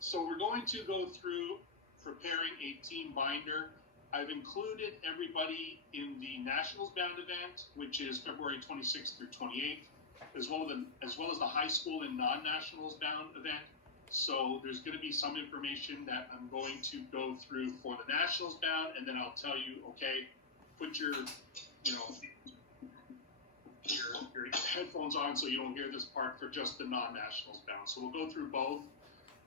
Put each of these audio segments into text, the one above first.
So we're going to go through preparing a team binder. I've included everybody in the Nationals Bound event, which is February 26th through 28th, as well as the high school and non-Nationals Bound event. So there's going to be some information that I'm going to go through for the Nationals Bound, and then I'll tell you, okay, put your headphones on so you don't hear this part for just the non-Nationals Bound. So we'll go through both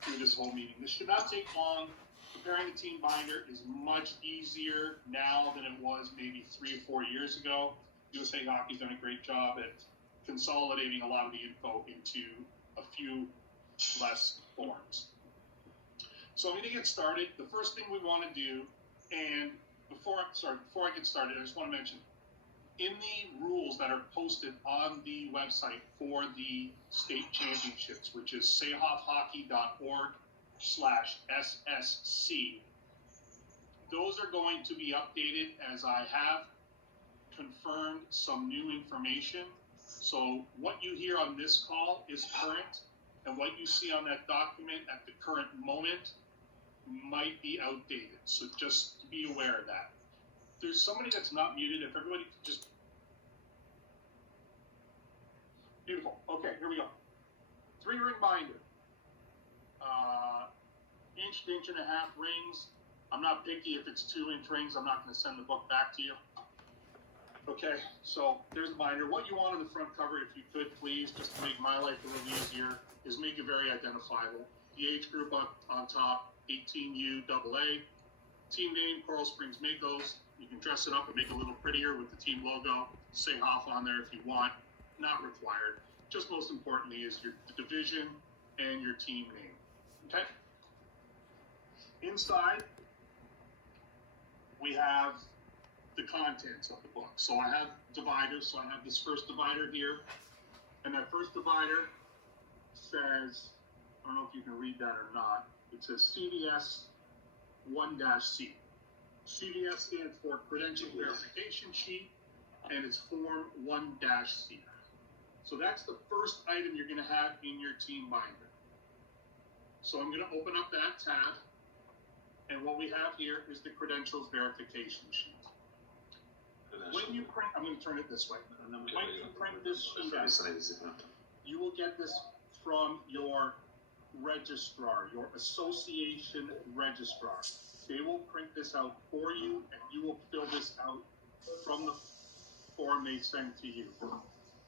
through this whole meeting. This should not take long. Preparing a team binder is much easier now than it was maybe 3 or 4 years ago. USA Hockey's done a great job at consolidating a lot of the info into a few less forms. So I'm going to get started. The first thing we want to do, and before I get started, I just want to mention, in the rules that are posted on the website for the state championships, which is sahofhockey.org/SSC, those are going to be updated as I have confirmed some new information. So what you hear on this call is current, and what you see on that document at the current moment might be outdated. So just be aware of that. There's somebody that's not muted. If everybody could just... Beautiful. Okay, here we go. 3-ring binder. Inch to 1.5 rings. I'm not picky. If it's 2-inch rings, I'm not going to send the book back to you. Okay, so there's a binder. What you want on the front cover, if you could, please, just to make my life a little easier, is make it very identifiable. The age group up on top, 18U AA. Team name, Coral Springs Makos. You can dress it up and make it a little prettier with the team logo. SAHOF on there if you want. Not required. Just most importantly is the division and your team name. Okay? Inside, we have the contents of the book. So I have dividers. So I have this first divider here. And that first divider says, I don't know if you can read that or not. It says CVS 1-C. CVS stands for Credential Verification Sheet, and it's Form 1-C. So that's the first item you're going to have in your team binder. So I'm going to open up that tab, and what we have here is the Credentials Verification Sheet. When you print, I'm going to turn it this way. When you print this sheet out, you will get this from your registrar, your association registrar. They will print this out for you, and you will fill this out from the form they send to you.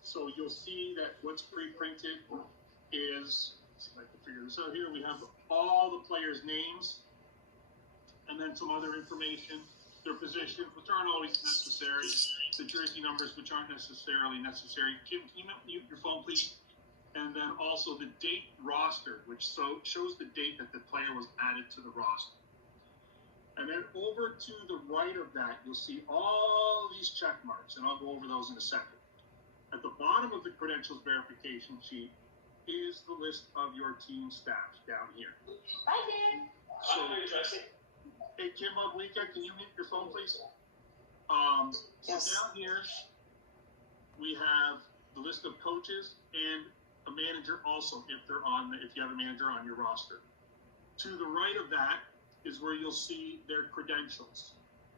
So you'll see that what's pre-printed is, let's see if I can figure this out here, we have all the players' names, and then some other information, their positions, which aren't always necessary, the jersey numbers, which aren't necessarily necessary. Jim, can you mute your phone, please? And then also the date roster, which shows the date that the player was added to the roster. And then over to the right of that, you'll see all these check marks, and I'll go over those in a second. At the bottom of the credentials verification sheet is the list of your team staff down here. Hi, Dan. So, hey, Kim Oblique, can you mute your phone, please? Yes. So down here, we have the list of coaches and a manager also, if you have a manager on your roster. To the right of that is where you'll see their credentials.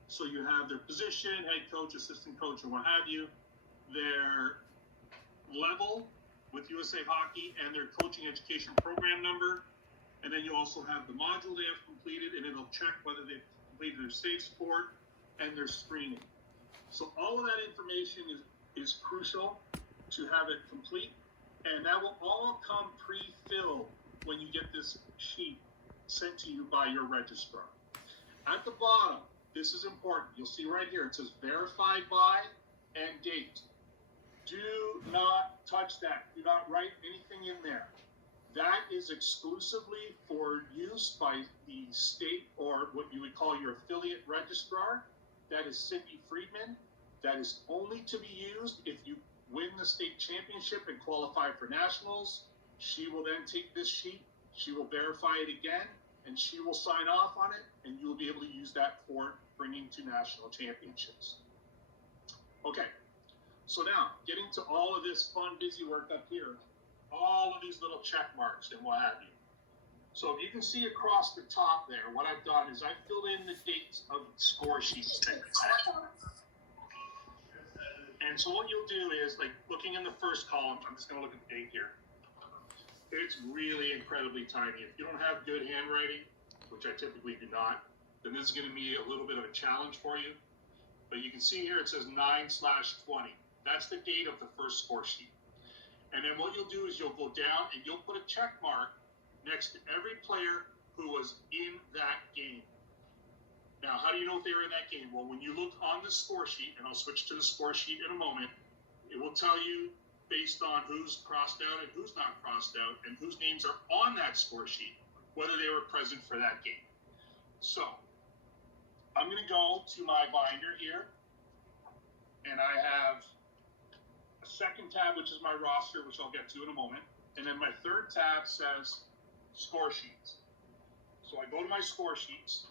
So you have their position, head coach, assistant coach, or what have you, their level with USA Hockey, and their coaching education program number. And then you also have the module they have completed, and it'll check whether they've completed their safe sport and their screening. So all of that information is crucial to have it complete, and that will all come pre-filled when you get this sheet sent to you by your registrar. At the bottom, this is important. You'll see right here, it says verified by and date. Do not touch that. Do not write anything in there. That is exclusively for use by the state, or what you would call your affiliate registrar. That is Cindy Friedman. That is only to be used if you win the state championship and qualify for nationals. She will then take this sheet, she will verify it again, and she will sign off on it, and you will be able to use that for bringing to national championships. Okay. So now, getting to all of this fun, busy work up here, all of these little check marks and what have you. So if you can see across the top there, what I've done is I filled in the dates of score sheets. And so what you'll do is, like, looking in the first column, I'm just going to look at the date here. It's really incredibly tiny. If you don't have good handwriting, which I typically do not, then this is going to be a little bit of a challenge for you. But you can see here it says 9/20. That's the date of the first score sheet. And then what you'll do is you'll go down and you'll put a check mark next to every player who was in that game. Now, how do you know if they were in that game? Well, when you look on the score sheet, and I'll switch to the score sheet in a moment, it will tell you based on who's crossed out and who's not crossed out and whose names are on that score sheet, whether they were present for that game. So, I'm going to go to my binder here, and I have a second tab, which is my roster, which I'll get to in a moment, and then my third tab says score sheets. So I go to my score sheets,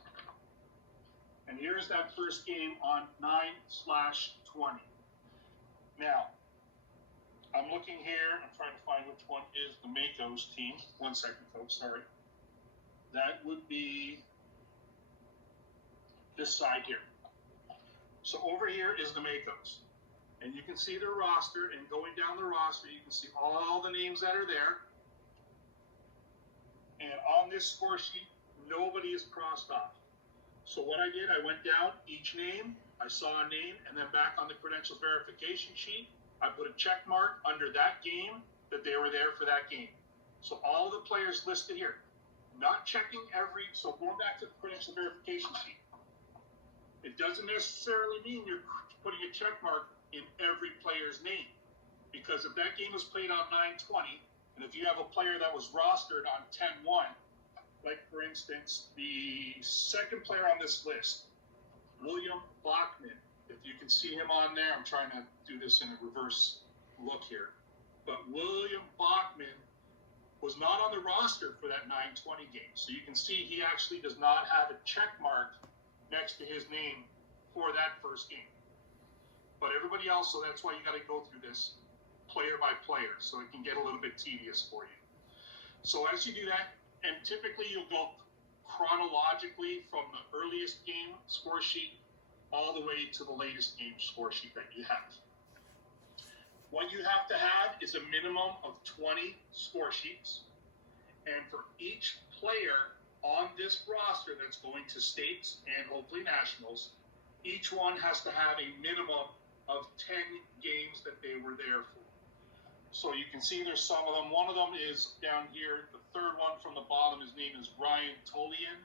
and here's that first game on 9/20. Now, I'm looking here. I'm trying to find which one is the Mako's team. 1 second, folks. Sorry. That would be this side here. So over here is the Mako's. And you can see their roster. And going down the roster, you can see all the names that are there. And on this score sheet, nobody is crossed off. So what I did, I went down each name, I saw a name, and then back on the credentials verification sheet, I put a check mark under that game that they were there for that game. So all the players listed here, not checking so going back to the credential verification sheet, it doesn't necessarily mean you're putting a check mark in every player's name. Because if that game was played on 9/20, and if you have a player that was rostered on 10/1, like, for instance, the second player on this list, William Bachman. If you can see him on there, I'm trying to do this in a reverse look here. But William Bachman was not on the roster for that 9/20 game. So you can see he actually does not have a check mark next to his name for that first game. But everybody else, so that's why you got to go through this player by player. So it can get a little bit tedious for you. So as you do that, and typically you'll go chronologically from the earliest game score sheet all the way to the latest game score sheet that you have. What you have to have is a minimum of 20 score sheets. And for each player on this roster that's going to states and hopefully nationals, each one has to have a minimum of 10 games that they were there for. So you can see there's some of them. One of them is down here. The third one from the bottom, his name is Ryan Tolian.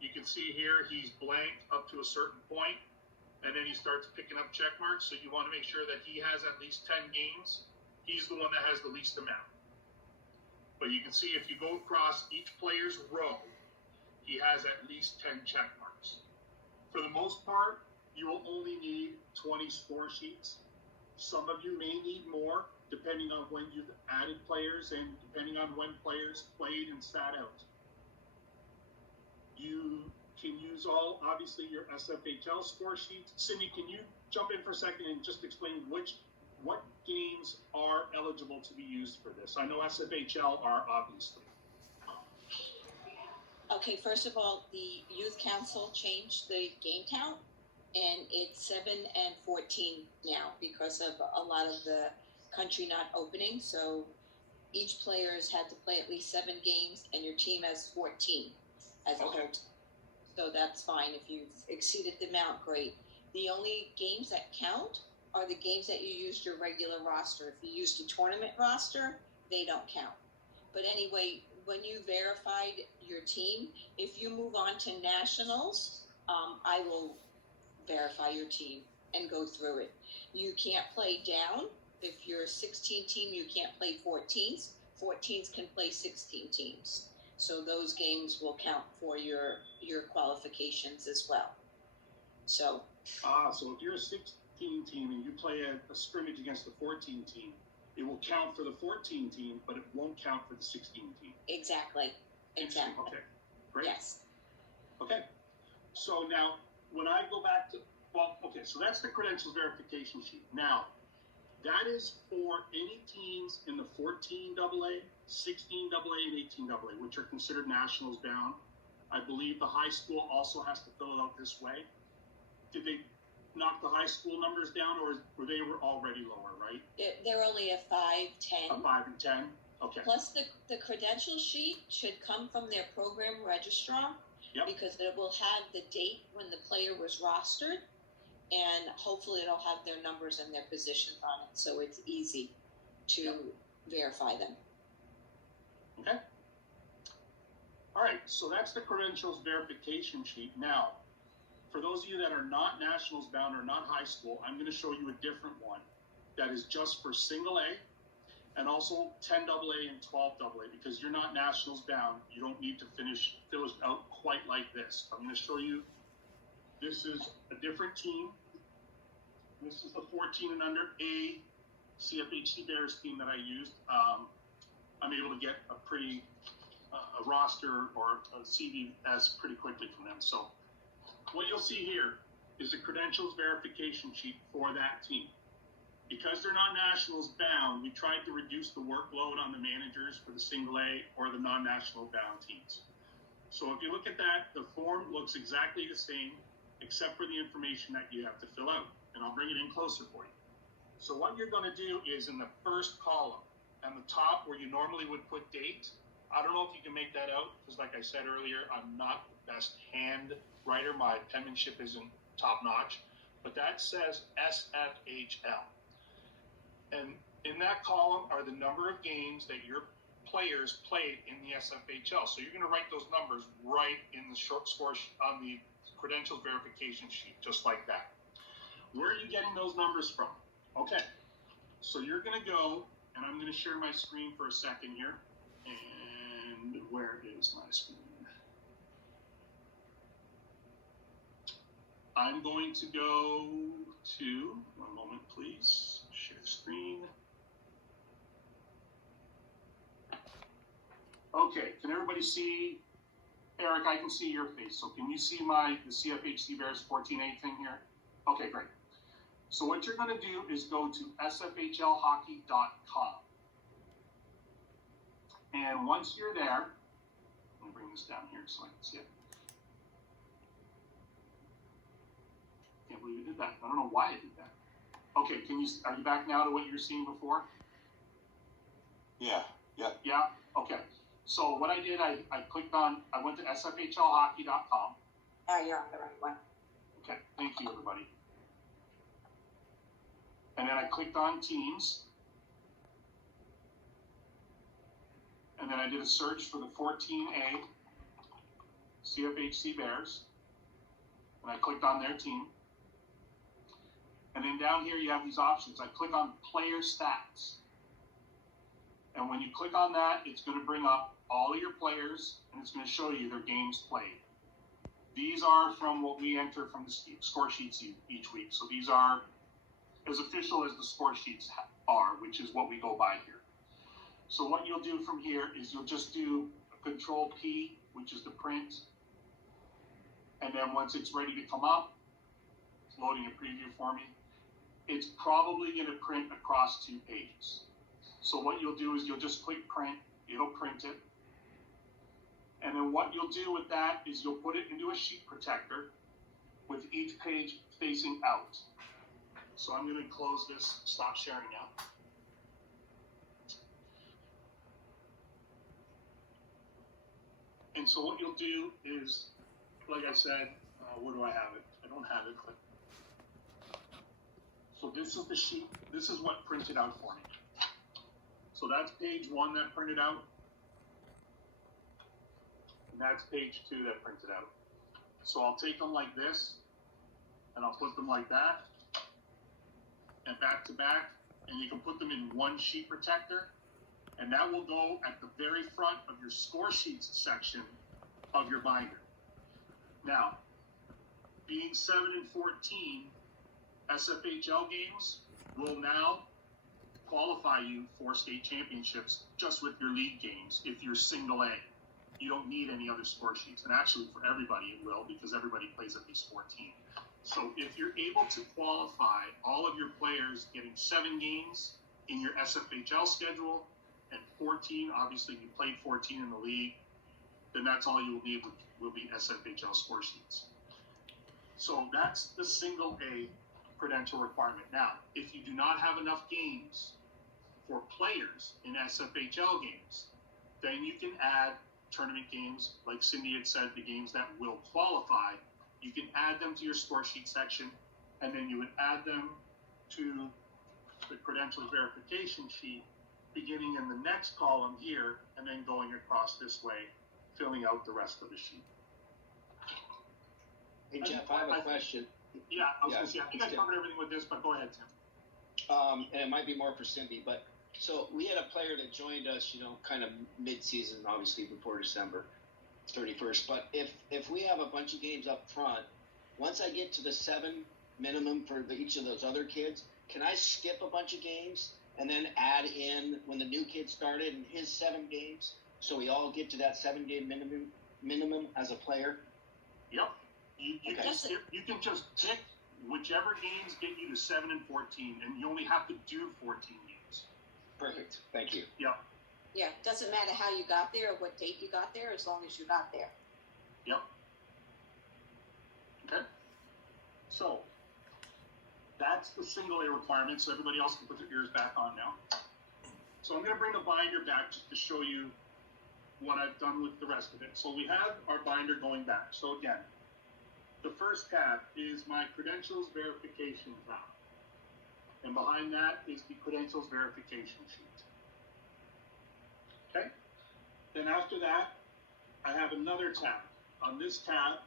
You can see here he's blanked up to a certain point, and then he starts picking up check marks. So you want to make sure that he has at least 10 games. He's the one that has the least amount. But you can see if you go across each player's row, he has at least 10 check marks. For the most part, you will only need 20 score sheets. Some of you may need more, depending on when you've added players and depending on when players played and sat out. You can use obviously, your SFHL score sheets. Cindy, can you jump in for a second and just explain what games are eligible to be used for this? I know SFHL are, obviously. Okay, first of all, the Youth Council changed the game count, and it's 7 and 14 now because of a lot of the country not opening. So each player has had to play at least 7 games, and your team has 14 as a whole. So that's fine. If you've exceeded the amount, great. The only games that count are the games that you used your regular roster. If you used a tournament roster, they don't count. But anyway, when you verified your team, if you move on to nationals, I will verify your team and go through it. You can't play down. If you're a 16 team, you can't play 14s. 14s can play 16 teams. So those games will count for your qualifications as well. So if you're a 16 team and you play a scrimmage against the 14 team, it will count for the 14 team, but it won't count for the 16 team. Exactly. Okay, great. Yes. Okay, so now when I go back to, so that's the credentials verification sheet. Now, that is for any teams in the 14 AA 16 AA and 18 AA, which are considered nationals bound. I believe the high school also has to fill it out this way. Did they knock the high school numbers down, or were they already lower, right? They're only a 5, 10. A 5 and 10? Okay. Plus the credential sheet should come from their program registrar. Yep. Because it will have the date when the player was rostered, and hopefully it'll have their numbers and their positions on it, so it's easy to verify them. Okay. All right, so that's the credentials verification sheet. Now, for those of you that are not nationals bound or not high school, I'm going to show you a different one that is just for single A and also 10 AA and 12 AA, because you're not nationals bound. You don't need to fill it out quite like this. I'm going to show you. This is a different team. This is the 14 and under A CFHC Bears team that I used. I'm able to get a pretty a roster or a CVS pretty quickly from them. So what you'll see here is a credentials verification sheet for that team. Because they're not nationals bound, we tried to reduce the workload on the managers for the single A or the non-national bound teams. So if you look at that, the form looks exactly the same, except for the information that you have to fill out. And I'll bring it in closer for you. So what you're going to do is in the first column, on the top where you normally would put date, I don't know if you can make that out, because like I said earlier, I'm not the best hand writer. My penmanship isn't top notch, but that says SFHL. And in that column are the number of games that your players played in the SFHL. So you're going to write those numbers right in the short score on the credentials verification sheet, just like that. Where are you getting those numbers from? Okay, so you're going to go, and I'm going to share my screen for a second here. And where is my screen? I'm going to go to, one moment please, share screen. Okay, can everybody see? Eric, I can see your face. So can you see the CFHC Bears 14A thing here? Okay, great. So what you're going to do is go to sfhlhockey.com. And once you're there, let me bring this down here so I can see it. Can't believe you did that. I don't know why I did that. Okay, are you back now to what you were seeing before? Yeah. Yeah? Okay. So what I did, I clicked on, I went to sfhlhockey.com. You're on the right one. Okay, thank you everybody. And then I clicked on teams. And then I did a search for the 14A CFHC Bears. And I clicked on their team. And then down here you have these options. I click on player stats. And when you click on that, it's going to bring up all of your players and it's going to show you their games played. These are from what we enter from the score sheets each week. So these are as official as the score sheets are, which is what we go by here. So what you'll do from here is you'll just do a Control P, which is the print. And then once it's ready to come up, it's loading a preview for me. It's probably going to print across 2 pages. So what you'll do is you'll just click print, it'll print it. And then what you'll do with that is you'll put it into a sheet protector with each page facing out. So I'm going to close this, stop sharing now. And so what you'll do is, like I said, where do I have it? I don't have it, but. So this is the sheet, this is what printed out for me. So that's page 1 that printed out. And that's page 2 that printed out. So I'll take them like this, and I'll put them like that, and back to back, and you can put them in one sheet protector, and that will go at the very front of your score sheets section of your binder. Now, being 7 and 14, SFHL games will now qualify you for state championships just with your league games if you're single A. You don't need any other score sheets. And actually for everybody it will, because everybody plays at least 14. So if you're able to qualify all of your players getting 7 games in your SFHL schedule and 14, obviously you played 14 in the league, then that's all you'll need will be SFHL score sheets. So that's the single A credential requirement. Now, if you do not have enough games for players in SFHL games, then you can add tournament games, like Cindy had said, the games that will qualify. You can add them to your score sheet section, and then you would add them to the credentials verification sheet, beginning in the next column here, and then going across this way, filling out the rest of the sheet. Hey Jeff, I have a question. Yeah, I was gonna say, I think I covered everything with this, but go ahead, Tim. And it might be more for Cindy, but so we had a player that joined us, you know, kind of mid-season, obviously before December 31st. But if we have a bunch of games up front, once I get to the 7 minimum for each of those other kids, can I skip a bunch of games and then add in when the new kid started and his 7 games, so we all get to that 7-game minimum as a player? Yep. You can just pick whichever games get you to 7 and 14, and you only have to do 14 games. Perfect. Thank you. Yep. Yeah, doesn't matter how you got there or what date you got there, as long as you got there. Yep. Okay. So that's the single A requirement, so everybody else can put their ears back on now. So I'm going to bring the binder back just to show you what I've done with the rest of it. So we have our binder going back. So again, the first tab is my credentials verification tab. And behind that is the credentials verification sheet. Okay? Then after that, I have another tab. On this tab,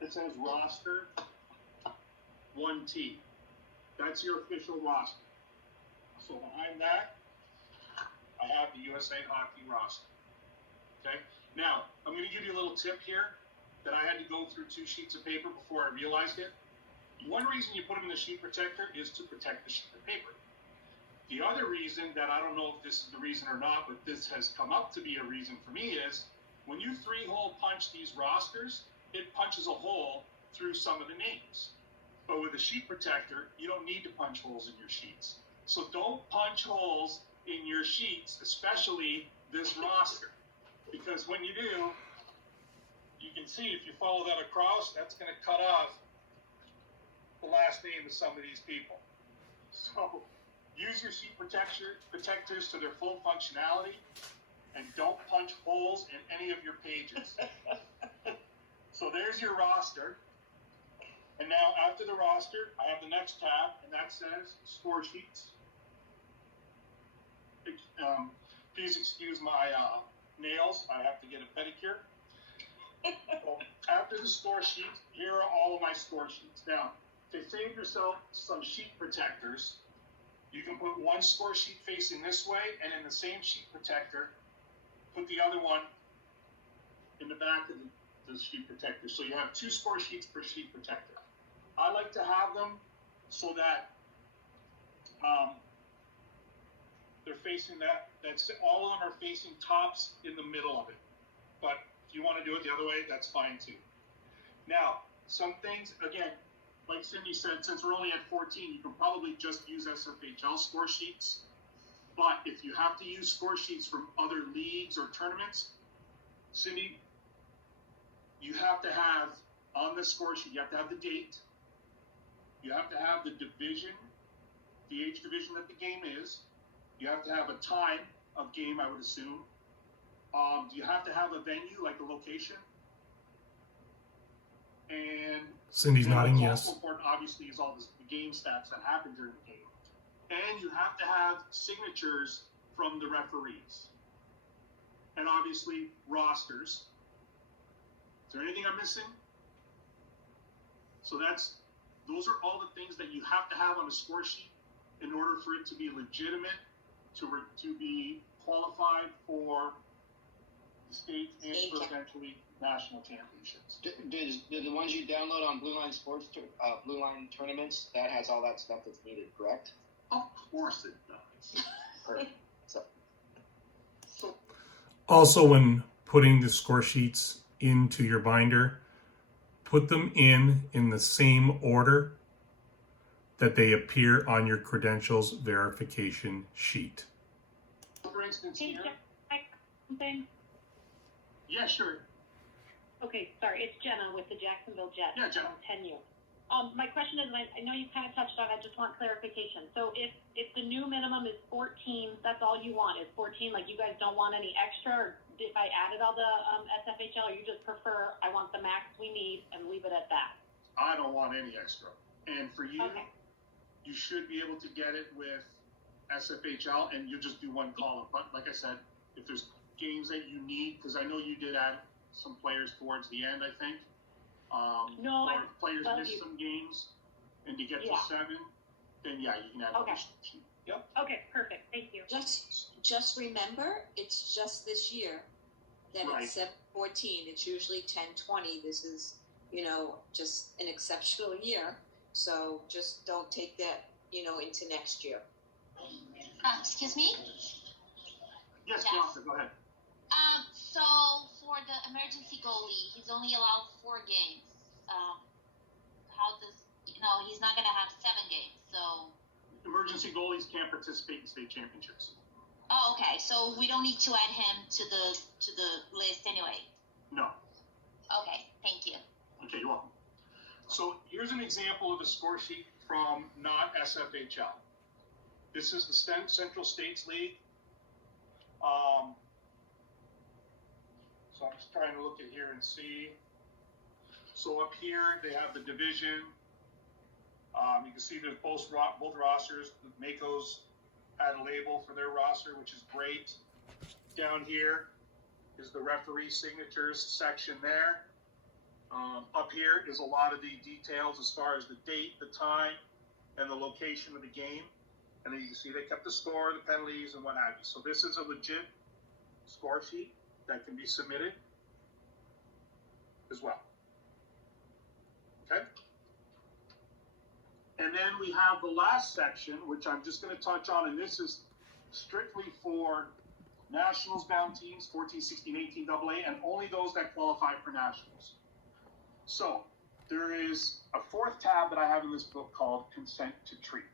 it says roster 1T. That's your official roster. So behind that, I have the USA Hockey roster. Okay? Now, I'm going to give you a little tip here that I had to go through 2 sheets of paper before I realized it. One reason you put them in the sheet protector is to protect the sheet of paper. The other reason that I don't know if this is the reason or not, but this has come up to be a reason for me is when you 3-hole punch these rosters, it punches a hole through some of the names. But with a sheet protector, you don't need to punch holes in your sheets. So don't punch holes in your sheets, especially this roster. Because when you do, you can see if you follow that across, that's going to cut off the last name of some of these people. So use your sheet protectors to their full functionality, and don't punch holes in any of your pages. So there's your roster. And now after the roster, I have the next tab, and that says score sheets. Please excuse my nails. I have to get a pedicure. So after the score sheet, here are all of my score sheets. Now, to save yourself some sheet protectors, you can put one score sheet facing this way, and in the same sheet protector, put the other one in the back of the sheet protector. So you have 2 score sheets per sheet protector. I like to have them so that they're facing that's all of them are facing tops in the middle of it. But if you want to do it the other way, that's fine too. Now, some things, again, like Cindy said, since we're only at 14, you can probably just use SFHL score sheets. But if you have to use score sheets from other leagues or tournaments, Cindy, you have to have on the score sheet, you have to have the date. You have to have the division, the age division that the game is. You have to have a time of game, I would assume. Do you have to have a venue, like a location? And Cindy's nodding what's yes. also important, obviously, is all the game stats that happen during the game. And you have to have signatures from the referees. And obviously, rosters. Is there anything I'm missing? So those are all the things that you have to have on a score sheet in order for it to be legitimate, to be qualified for the state and for eventually national championships. Do the ones you download on Blue Line Blue Line tournaments, that has all that stuff that's needed, correct? Of course it does. Perfect. So Also, when putting the score sheets into your binder, put them in the same order that they appear on your credentials verification sheet. instance Hey, here, Jen, I something. yeah, sure. Okay, sorry, it's Jenna with the Jacksonville Jets. Yeah, Jenna. 10U. My question is, and I know you kind of touched on it, I just want clarification. So if the new minimum is 14, that's all you want is 14, like you guys don't want any extra, or if I added all the SFHL, or you just prefer, I want the max we need and leave it at that? I don't want any extra. And for you, Okay. you should be able to get it with SFHL, and you just do one column. But like I said, if there's games that you need, because I know you did add some players towards the end, I think. No, or if players well, miss some games, and to get Yeah. to 7, then yeah, you can add Okay. another sheet. Yep. Okay, perfect, thank you. Just remember, it's just this year that Right. it's 7-14. It's usually 10-20. This is, just an exceptional year. So just don't take that, into next year. Excuse me? Yes, Yes. Bianca, go ahead. So for the emergency goalie, he's only allowed 4 games. How does, he's not going to have 7 games, so. Emergency goalies can't participate in state championships. Oh, okay, so we don't need to add him to the list anyway. No. Okay, thank you. Okay, you're welcome. So here's an example of a score sheet from not SFHL. This is the Central States League. So I'm just trying to look at here and see. So up here, they have the division. You can see there's both rosters. The Mako's had a label for their roster, which is great. Down here is the referee signatures section there. Up here is a lot of the details as far as the date, the time, and the location of the game. And then you can see they kept the score, the penalties, and what have you. So this is a legit score sheet that can be submitted as well. Okay? And then we have the last section, which I'm just going to touch on, and this is strictly for nationals bound teams, 14, 16, 18 AA, and only those that qualify for nationals. So there is a 4th tab that I have in this book called Consent to Treat.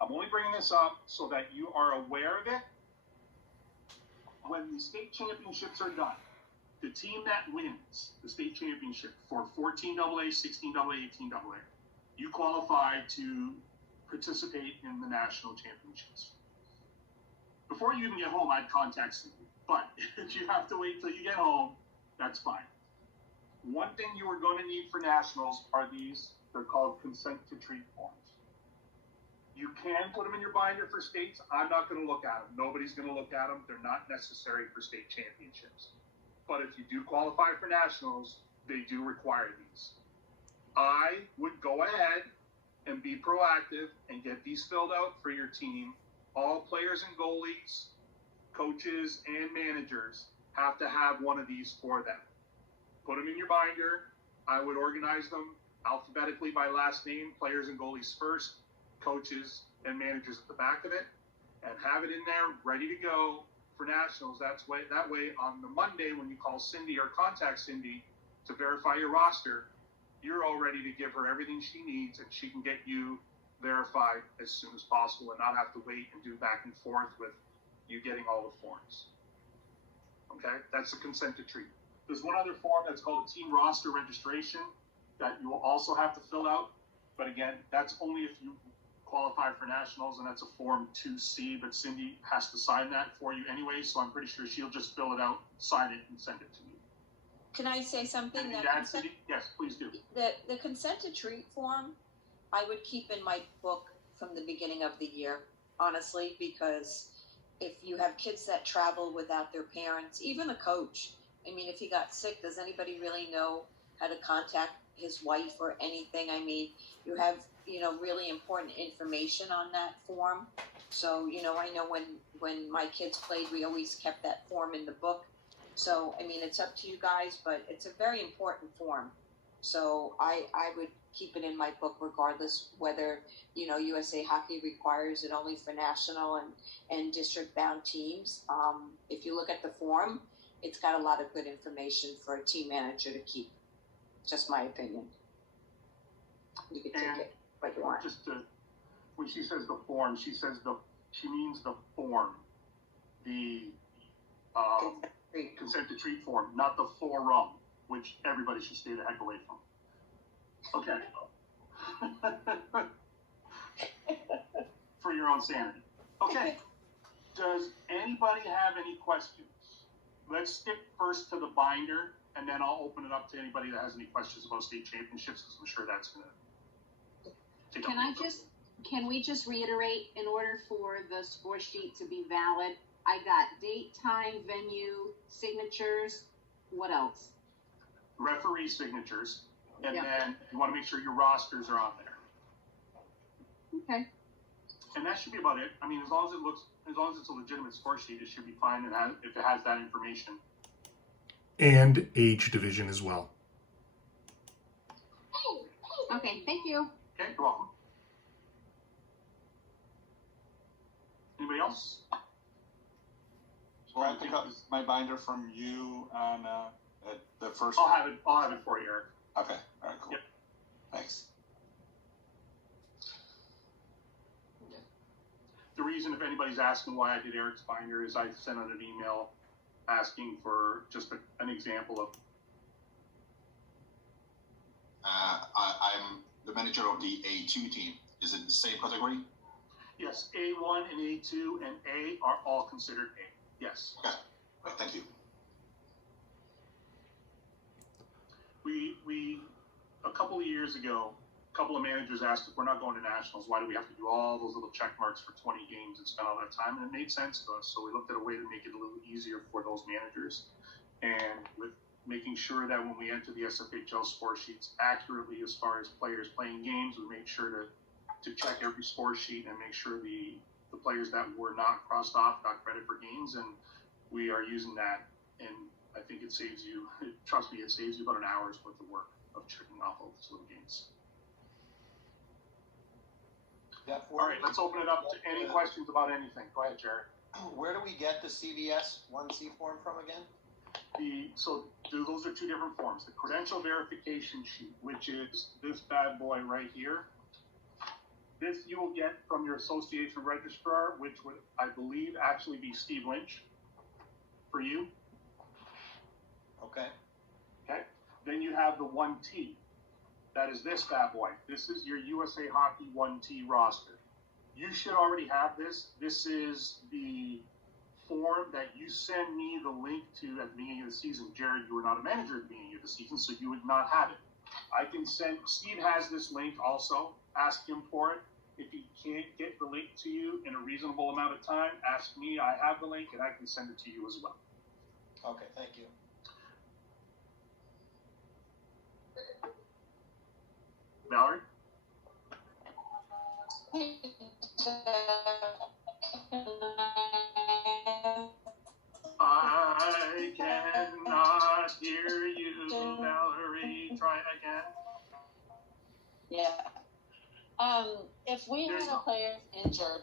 I'm only bringing this up so that you are aware of it. When the state championships are done, the team that wins the state championship for 14 AA, 16 AA, 18 AA, you qualify to participate in the national championships. Before you even get home, I'd contact Cindy. But if you have to wait till you get home, that's fine. One thing you are going to need for nationals are these. They're called consent to treat forms. You can put them in your binder for states. I'm not going to look at them. Nobody's going to look at them. They're not necessary for state championships. But if you do qualify for nationals, they do require these. I would go ahead and be proactive and get these filled out for your team. All players and goalies, coaches, and managers have to have one of these for them. Put them in your binder. I would organize them alphabetically by last name, players and goalies first, coaches and managers at the back of it, and have it in there ready to go for nationals. That way on the Monday when you call Cindy or contact Cindy to verify your roster, you're all ready to give her everything she needs, and she can get you verified as soon as possible and not have to wait and do back and forth with you getting all the forms. Okay, that's the consent to treat. There's one other form that's called a team roster registration that you will also have to fill out. But again, that's only if you qualify for nationals, and that's a form 2C, but Cindy has to sign that for you anyway, so I'm pretty sure she'll just fill it out, sign it, and send it to you. Can I say something? Anything to add, Cindy? Yes, please do. The consent to treat form, I would keep in my book from the beginning of the year, honestly, because if you have kids that travel without their parents, even a coach, I mean, if he got sick, does anybody really know how to contact his wife or anything? I mean, you have, really important information on that form. So, I know when my kids played, we always kept that form in the book. So, I mean, it's up to you guys, but it's a very important form. So I would keep it in my book regardless whether, USA Hockey requires it only for national and district bound teams. If you look at the form, it's got a lot of good information for a team manager to keep. Just my opinion. You can take it what you want. When she says the form, she means the form. the Great. consent to treat form, not the forum, which everybody should stay the heck away from. Okay. For your own sanity. Okay. Does anybody have any questions? Let's stick first to the binder, and then I'll open it up to anybody that has any questions about state championships, because I'm sure that's going to take Can we just reiterate, in order for the score sheet to be valid, I got date, time, venue, signatures, what else? referee signatures, and Yeah. then you want to make sure your rosters are on there. Okay. And that should be about it. I mean, as long as it's a legitimate score sheet, it should be fine. If it has that information. And age division as well. Okay, thank you. Okay, you're welcome. Anybody else? Will I pick up my binder from you on at the first? I'll have it for you, Eric. Okay. All right. Cool. Yep. Thanks. The reason, if anybody's asking why I did Eric's binder, is I sent out an email asking for just an example of. I'm the manager of the A2 team. Is it the same category? Yes, A1 and A2 and A are all considered A. Yes. Okay. Right, thank you. We a couple of years ago, a couple of managers asked if we're not going to nationals, why do we have to do all those little check marks for 20 games and spend all that time? And it made sense to us. So we looked at a way to make it a little easier for those managers. And with making sure that when we enter the SFHL score sheets accurately as far as players playing games, we made sure to check every score sheet and make sure the players that were not crossed off got credit for games. And we are using that. And I think it saves you, trust me, it saves you about an hour's worth of work of checking off all those little games. Yeah, All right, let's open it up to any questions about anything. Go ahead, Jared. Where do we get the CVS 1C form from again? Those are two different forms. The credential verification sheet, which is this bad boy right here. This you will get from your association registrar, which would, I believe, actually be Steve Lynch for you. Okay. Okay. Then you have the 1T. That is this bad boy. This is your USA Hockey 1T roster. You should already have this. This is the form that you send me the link to at the beginning of the season. Jared, you were not a manager at the beginning of the season, so you would not have it. I can send, Steve has this link also. Ask him for it. If he can't get the link to you in a reasonable amount of time, ask me. I have the link and I can send it to you as well. Okay, thank you. Valerie? I cannot hear you, Valerie. Try it again. Yeah. If we There you had go. a player injured,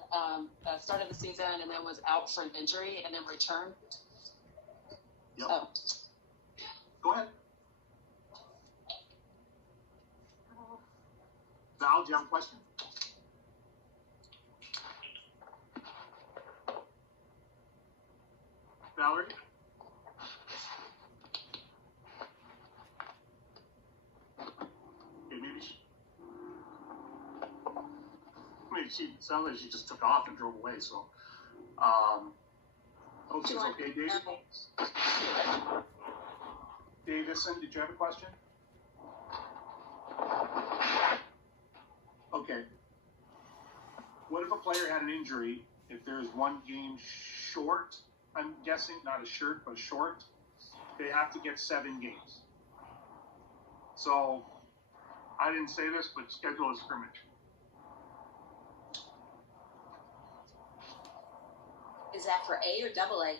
start of the season and then was out for an injury and then returned. Yep. Oh, Go ahead. Val, do you have a question? Valerie? Okay, maybe she sounds like she just took off and drove away, so hope she's okay. David? Davison, did you have a question? Okay. What if a player had an injury? If there's one game short, I'm guessing, not a shirt, but short, they have to get 7 games. So, I didn't say this, but schedule a scrimmage. Is that for A or double A?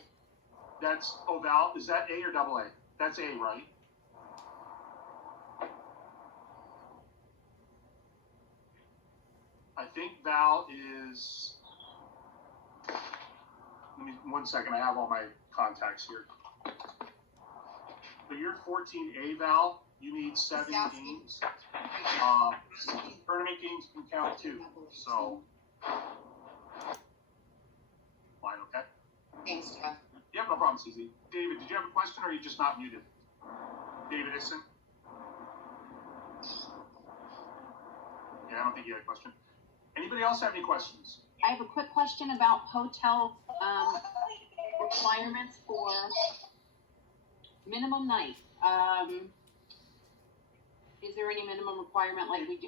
That's, oh, Val, is that A or double A? That's A, right? I think Val is, let me, 1 second, I have all my contacts here. So you're 14A, Val, you need 7 games. Tournament games can count too, so. Fine, okay? Thanks, Jeff. Yeah, no problem, Susie. David, did you have a question, or are you just not muted? David Isson? Yeah, I don't think you had a question. Anybody else have any questions? I have a quick question about hotel requirements for minimum night. Is there any minimum requirement like we do?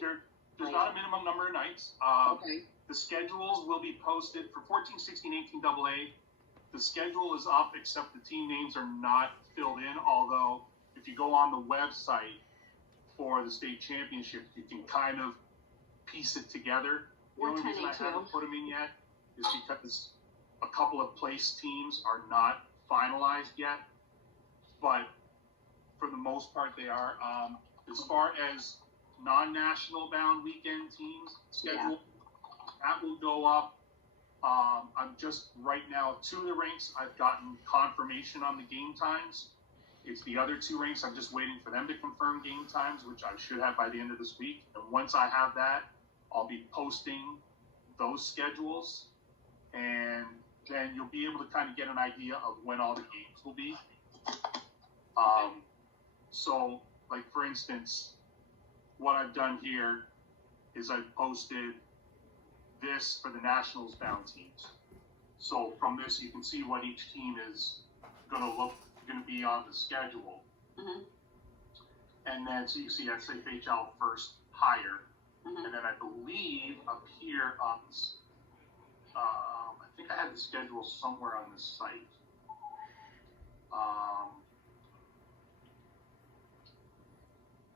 There's not a minimum number of nights. Okay. The schedules will be posted for 14, 16, 18 AA. The schedule is up, except the team names are not filled in. Although, if you go on the website for the state championships, you can kind of piece it together. The only reason I haven't put them in yet is because a couple of place teams are not finalized yet. But for the most part, they are. As far as non-national bound weekend teams schedule, that will go up. I'm just right now, 2 of the rinks I've gotten confirmation on the game times. It's the other 2 rinks I'm just waiting for them to confirm game times, which I should have by the end of this week. And once I have that, I'll be posting those schedules, and then you'll be able to kind of get an idea of when all the games will be. So, like for instance, what I've done here is I've posted this for the nationals bound teams. So from this, you can see what each team is going to be on the schedule. Mm-hmm. And then so you see SFHL first higher. Mm-hmm. And then I believe up here on this, I think I had the schedule somewhere on this site.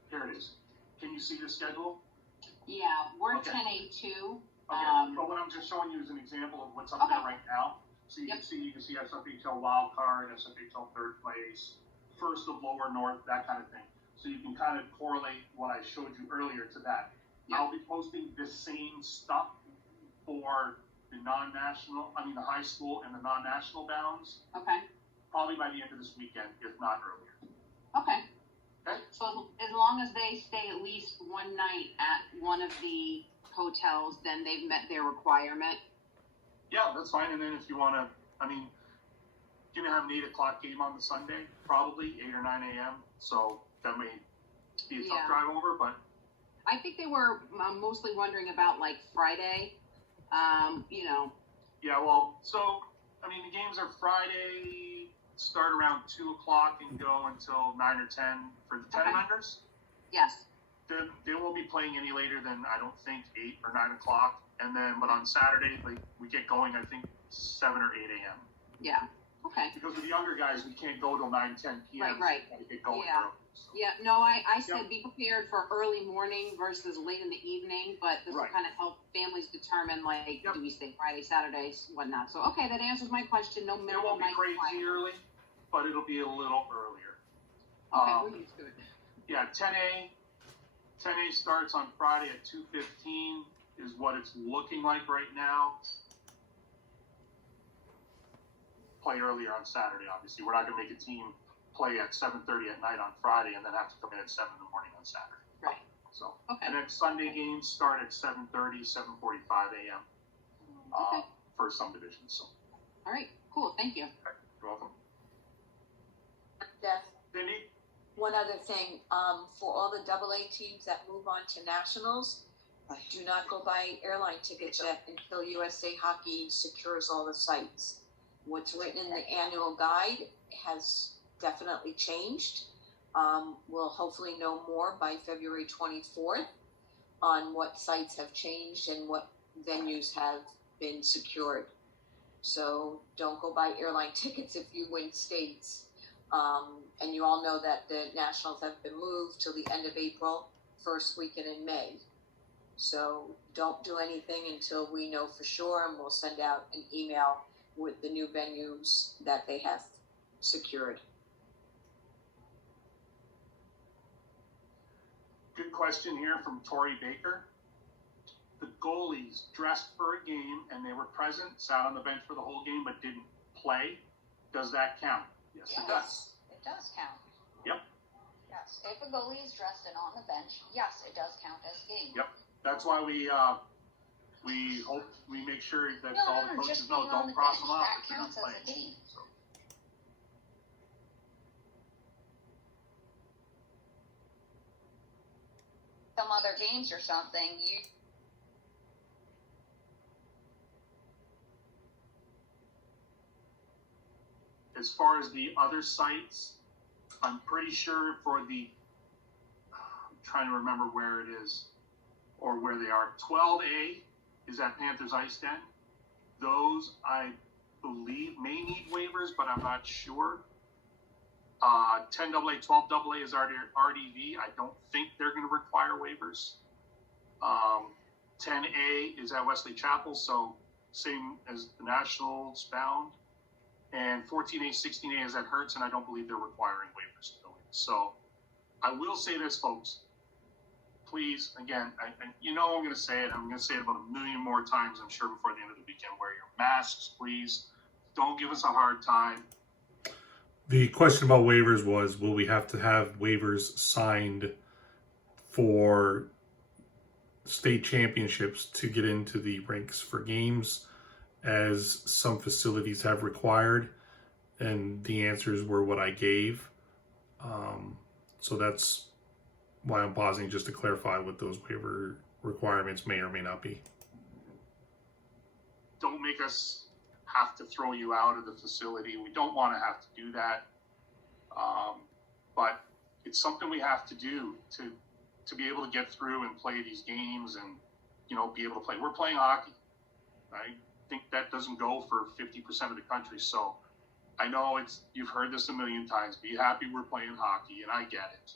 Here it is. Can you see the schedule? Yeah, we're Okay. 10A2. Okay, but what I'm just showing you is an example of what's up there right now. So you can see SFHL wild card, SFHL third place, first of lower north, that kind of thing. So you can kind of correlate what I showed you earlier to that. Yep. I'll be posting this same stuff for the the high school and the non-national bounds, Okay. probably by the end of this weekend, if not earlier. Okay. Okay? So as long as they stay at least one night at one of the hotels, then they've met their requirement. Yeah, that's fine. And then if you want to, you're going to have an 8 o'clock game on the Sunday, probably 8 or 9 a.m. So that may be a tough drive over, but. I think they were mostly wondering about like Friday, Yeah, well, so, the games are Friday, start around 2 o'clock and go until 9 or 10 for the 10 members. Yes. They won't be playing any later than, I don't think, 8 or 9 o'clock. And then, but on Saturday, we get going, I think, 7 or 8 a.m. Yeah. Okay. Because with the younger guys, we can't go till 9, 10 p.m. Right. So we gotta get going Yeah. early. So. Yeah, no, I said be prepared for early morning versus late in the evening, but this will kind of help families determine, do we stay Friday, Saturdays, whatnot. So, okay, that answers my question. No It minimum won't be night crazy requirement. early, but it'll be a little earlier. Okay, we're used to it. Yeah, 10A starts on Friday at 2:15 is what it's looking like right now. Play earlier on Saturday, obviously. We're not going to make a team play at 7:30 at night on Friday and then have to come in at 7 in the morning on Saturday. Right. So, Okay. and then Sunday games start at 7:30, 7:45 a.m. Okay. For some divisions. So, All right, cool, thank you. okay, you're welcome. Jeff, Cindy? one other thing, for all the AA teams that move on to nationals, do not go buy airline tickets yet until USA Hockey secures all the sites. What's written in the annual guide has definitely changed. We'll hopefully know more by February 24th on what sites have changed and what venues have been secured. So don't go buy airline tickets if you win states. And you all know that the nationals have been moved till the end of April, first weekend in May. So don't do anything until we know for sure, and we'll send out an email with the new venues that they have secured. Good question here from Tori Baker. The goalies dressed for a game and they were present, sat on the bench for the whole game but didn't play. Does that count? Yes, it does. It does count. Yep. Yes. If a goalie is dressed and on the bench, yes, it does count as a game. Yep. That's why we we hope, we make sure that No, all the no, coaches just know, being on don't the cross bench, them off that if you're not counts as a playing. game. So, Some other games or something, you, as far as the other sites, I'm pretty sure for the, I'm trying to remember where it is or where they are. 12A is at Panthers Ice Den. Those, I believe, may need waivers, but I'm not sure. 10AA, 12AA is RDV. I don't think they're going to require waivers. 10A is at Wesley Chapel, so same as the Nationals bound. And 14A, 16A is at Hertz, and I don't believe they're requiring waivers to go in. So I will say this, folks. Please, again, you know I'm going to say it. I'm going to say it about a million more times, I'm sure, before the end of the weekend. Wear your masks, please. Don't give us a hard time. The question about waivers was, will we have to have waivers signed for state championships to get into the rinks for games, as some facilities have required? And the answers were what I gave. So that's why I'm pausing, just to clarify what those waiver requirements may or may not be. Don't make us have to throw you out of the facility. We don't want to have to do that. But it's something we have to do to be able to get through and play these games and, you know, be able to play. We're playing hockey. I think that doesn't go for 50% of the country. So I know you've heard this a million times. Be happy we're playing hockey, and I get it.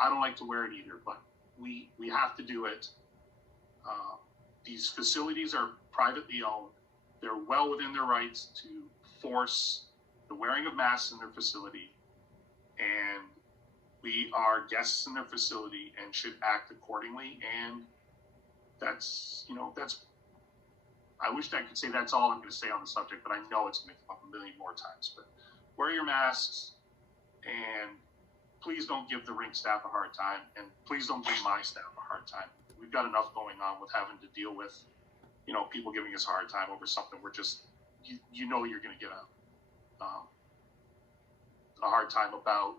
I don't like to wear it either, but we have to do it. These facilities are privately owned. They're well within their rights to force the wearing of masks in their facility, and we are guests in their facility and should act accordingly. And that's, I wish I could say that's all I'm going to say on the subject, but I know it's going to come up a million more times. But wear your masks, and please don't give the rink staff a hard time, and please don't give my staff a hard time. We've got enough going on with having to deal with, people giving us a hard time over something we're just, you're going to get a hard time about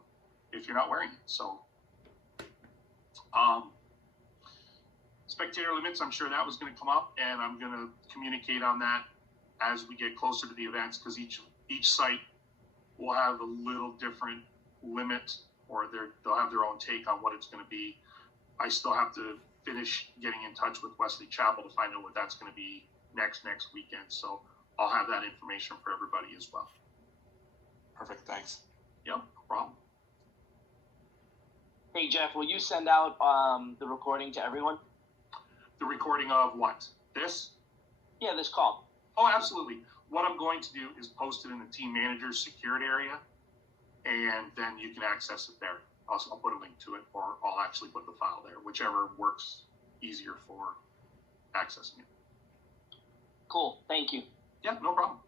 if you're not wearing it. So, spectator limits, I'm sure that was going to come up, and I'm going to communicate on that as we get closer to the events, because each site will have a little different limit, or they'll have their own take on what it's going to be. I still have to finish getting in touch with Wesley Chapel to find out what that's going to be next weekend. So I'll have that information for everybody as well. Perfect, thanks. Yep, no problem. Hey Jeff, will you send out the recording to everyone? The recording of what? This? Yeah, this call. Oh, absolutely. What I'm going to do is post it in the team manager's secured area, and then you can access it there. I'll put a link to it, or I'll actually put the file there, whichever works easier for accessing it. Cool, thank you. Yeah, no problem.